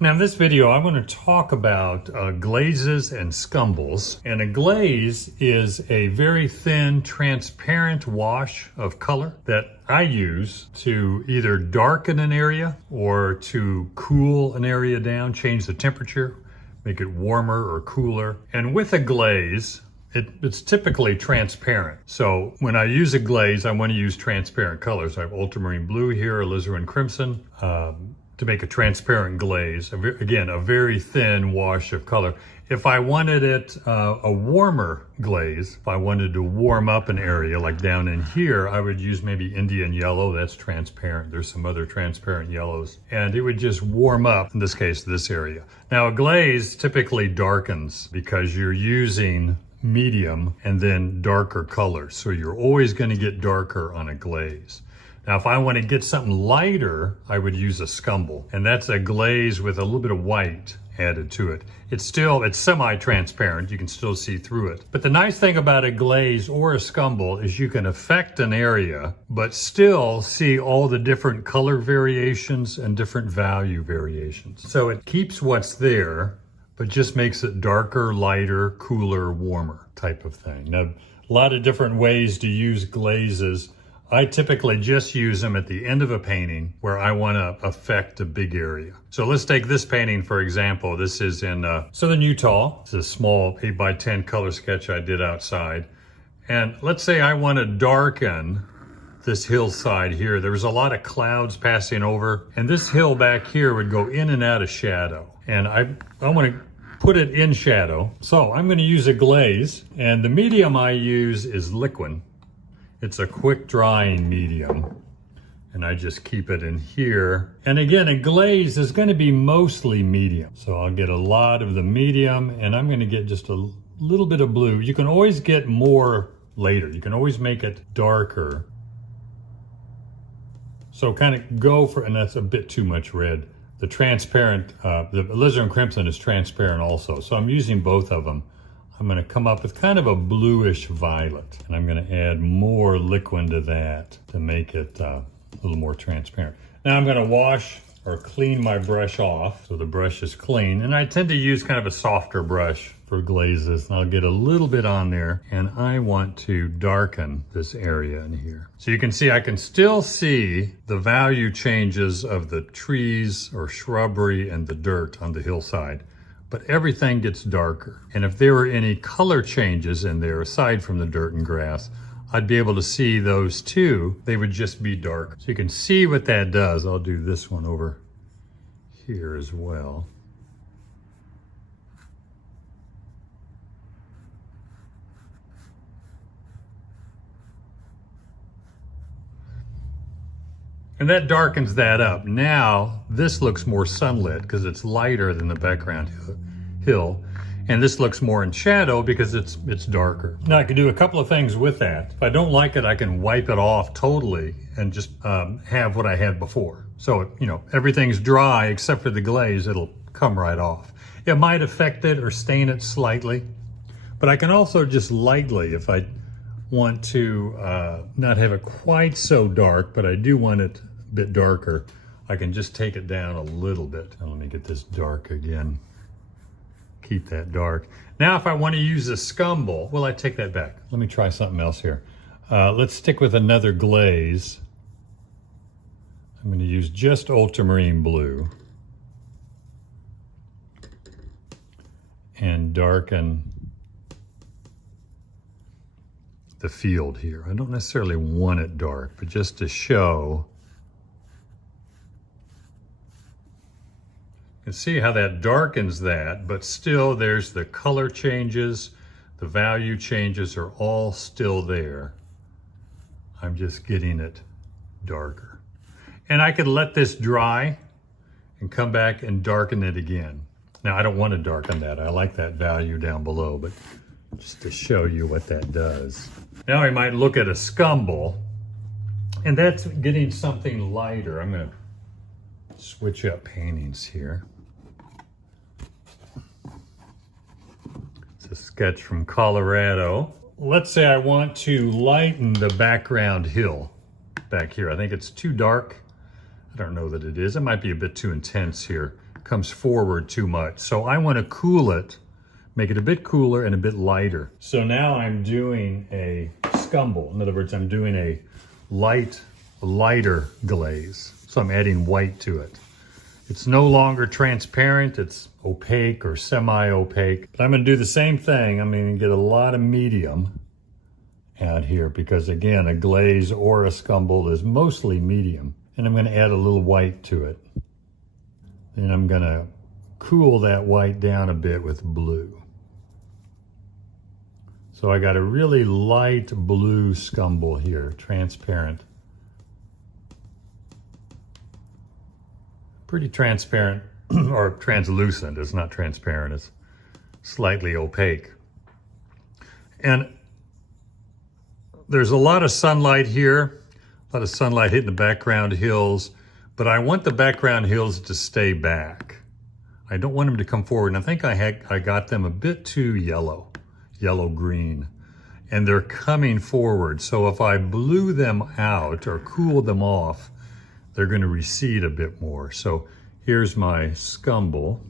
Now in this video, I'm going to talk about glazes and scumbles. And a glaze is a very thin, transparent wash of color that I use to either darken an area or to cool an area down, change the temperature, make it warmer or cooler. And with a glaze, it's typically transparent. So when I use a glaze, I want to use transparent colors. I have ultramarine blue here, alizarin crimson, to make a transparent glaze. Again, a very thin wash of color. If I wanted it a warmer glaze, if I wanted to warm up an area like down in here, I would use maybe Indian yellow. That's transparent. There's some other transparent yellows. And it would just warm up, in this case, this area. Now a glaze typically darkens because you're using medium and then darker colors. So you're always going to get darker on a glaze. Now, if I want to get something lighter, I would use a scumble, and that's a glaze with a little bit of white added to it. It's semi-transparent. You can still see through it. But the nice thing about a glaze or a scumble is you can affect an area, but still see all the different color variations and different value variations. So it keeps what's there, but just makes it darker, lighter, cooler, warmer type of thing. Now, a lot of different ways to use glazes. I typically just use them at the end of a painting where I want to affect a big area. So let's take this painting, for example. This is in southern Utah. It's a small 8x10 color sketch I did outside. And let's say I want to darken this hillside here. There was a lot of clouds passing over, and this hill back here would go in and out of shadow. And I want to put it in shadow. So I'm going to use a glaze, and the medium I use is liquid. It's a quick drying medium, and I just keep it in here. And again, a glaze is going to be mostly medium. So I'll get a lot of the medium, and I'm going to get just a little bit of blue. You can always get more later. You can always make it darker. So kind of go for, and that's a bit too much red. The transparent, the alizarin crimson is transparent also. So I'm using both of them. I'm going to come up with kind of a bluish violet, and I'm going to add more liquid to that to make it a little more transparent. Now I'm going to wash or clean my brush off so the brush is clean, and I tend to use kind of a softer brush for glazes, and I'll get a little bit on there, and I want to darken this area in here. So you can see I can still see the value changes of the trees or shrubbery and the dirt on the hillside, but everything gets darker. And if there were any color changes in there, aside from the dirt and grass, I'd be able to see those too. They would just be dark. So you can see what that does. I'll do this one over here as well. And that darkens that up. Now, this looks more sunlit because it's lighter than the background hill. And this looks more in shadow because it's darker. Now I can do a couple of things with that. If I don't like it, I can wipe it off totally and just have what I had before. So, you know, everything's dry except for the glaze, it'll come right off. It might affect it or stain it slightly, but I can also just lightly, if I want to not have it quite so dark, but I do want it a bit darker, I can just take it down a little bit. Now, let me get this dark again. Keep that dark. Now, if I want to use a scumble, well, I take that back. Let me try something else here. Let's stick with another glaze. I'm going to use just ultramarine blue and darken the field here. I don't necessarily want it dark, but just to show. You can see how that darkens that, but still there's the color changes, the value changes are all still there. I'm just getting it darker. And I could let this dry and come back and darken it again. Now I don't want to darken that. I like that value down below, but just to show you what that does. Now I might look at a scumble, and that's getting something lighter. I'm going to switch up paintings here. It's a sketch from Colorado. Let's say I want to lighten the background hill back here. I think it's too dark. I don't know that it is. It might be a bit too intense here. comes forward too much. So I want to cool it, make it a bit cooler and a bit lighter. So now I'm doing a scumble. In other words, I'm doing a lighter glaze. So I'm adding white to it. It's no longer transparent, it's opaque or semi-opaque. But I'm gonna do the same thing. I'm gonna get a lot of medium out here because again, a glaze or a scumble is mostly medium. And I'm gonna add a little white to it. Then I'm gonna cool that white down a bit with blue. So I got a really light blue scumble here, transparent. Pretty transparent, or translucent. It's not transparent, it's slightly opaque. And there's a lot of sunlight here, a lot of sunlight hitting the background hills, but I want the background hills to stay back. I don't want them to come forward, and I think I got them a bit too yellow-green, and they're coming forward. So if I blew them out or cooled them off, they're going to recede a bit more. So here's my scumble.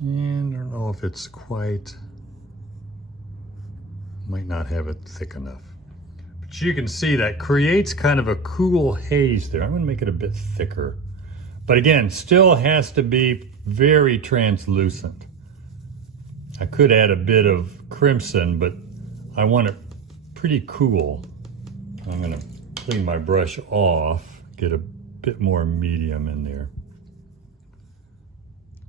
And I don't know if it's quite, might not have it thick enough. But you can see that creates kind of a cool haze there. I'm going to make it a bit thicker. But again, still has to be very translucent. I could add a bit of crimson, but I want it pretty cool. I'm going to clean my brush off, get a bit more medium in there.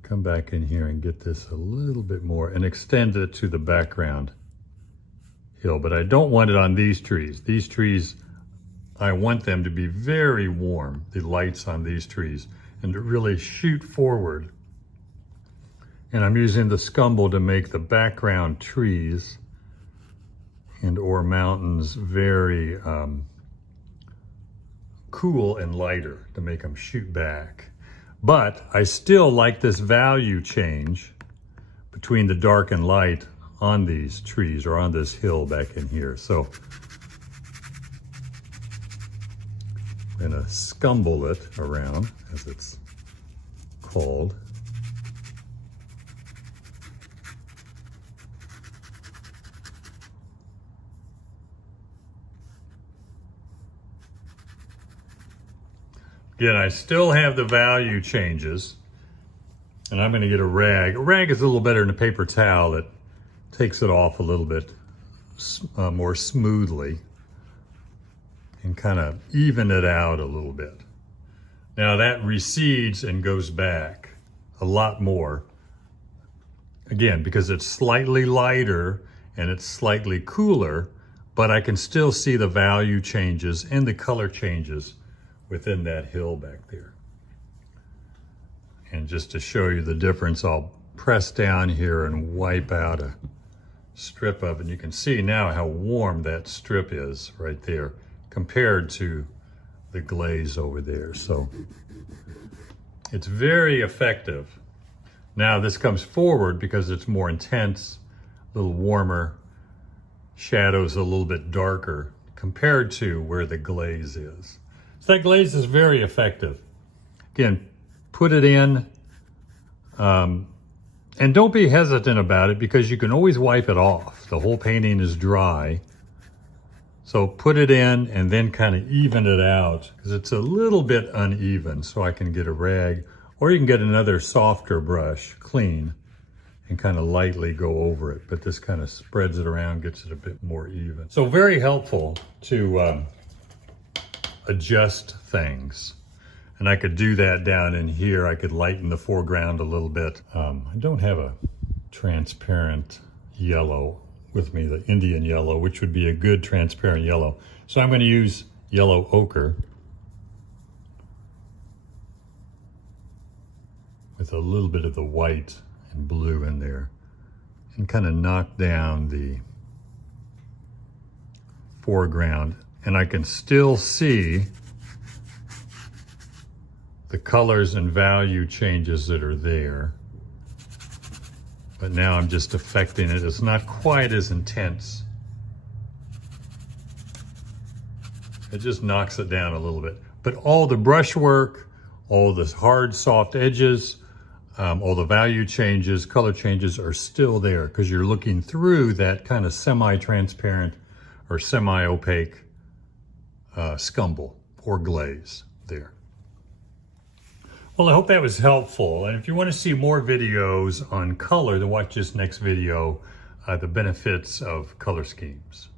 Come back in here and get this a little bit more and extend it to the background hill. But I don't want it on these trees. These trees, I want them to be very warm, the lights on these trees, and to really shoot forward. And I'm using the scumble to make the background trees and or mountains very cool and lighter to make them shoot back. But I still like this value change between the dark and light on these trees or on this hill back in here. So I'm gonna scumble it around, as it's called. Again, I still have the value changes, and I'm gonna get a rag. A rag is a little better than a paper towel that takes it off a little bit more smoothly and kind of even it out a little bit. Now that recedes and goes back a lot more. Again, because it's slightly lighter and it's slightly cooler, but I can still see the value changes and the color changes within that hill back there. And just to show you the difference, I'll press down here and wipe out a strip of it. And you can see now how warm that strip is right there compared to the glaze over there. So it's very effective. Now this comes forward because it's more intense, a little warmer, shadows a little bit darker compared to where the glaze is. So that glaze is very effective. Again, put it in, and don't be hesitant about it because you can always wipe it off. The whole painting is dry. So put it in and then kind of even it out because it's a little bit uneven. So I can get a rag, or you can get another softer brush, clean, and kind of lightly go over it. But this kind of spreads it around, gets it a bit more even. So very helpful to adjust things. And I could do that down in here. I could lighten the foreground a little bit. I don't have a transparent yellow with me, the Indian yellow, which would be a good transparent yellow. So I'm going to use yellow ochre with a little bit of the white and blue in there and kind of knock down the foreground. And I can still see the colors and value changes that are there. But now I'm just affecting it. It's not quite as intense. It just knocks it down a little bit. But all the brushwork, all the hard, soft edges, all the value changes, color changes are still there because you're looking through that kind of semi-transparent or semi-opaque scumble or glaze there. Well, I hope that was helpful. And if you want to see more videos on color, to watch this next video, the benefits of color schemes.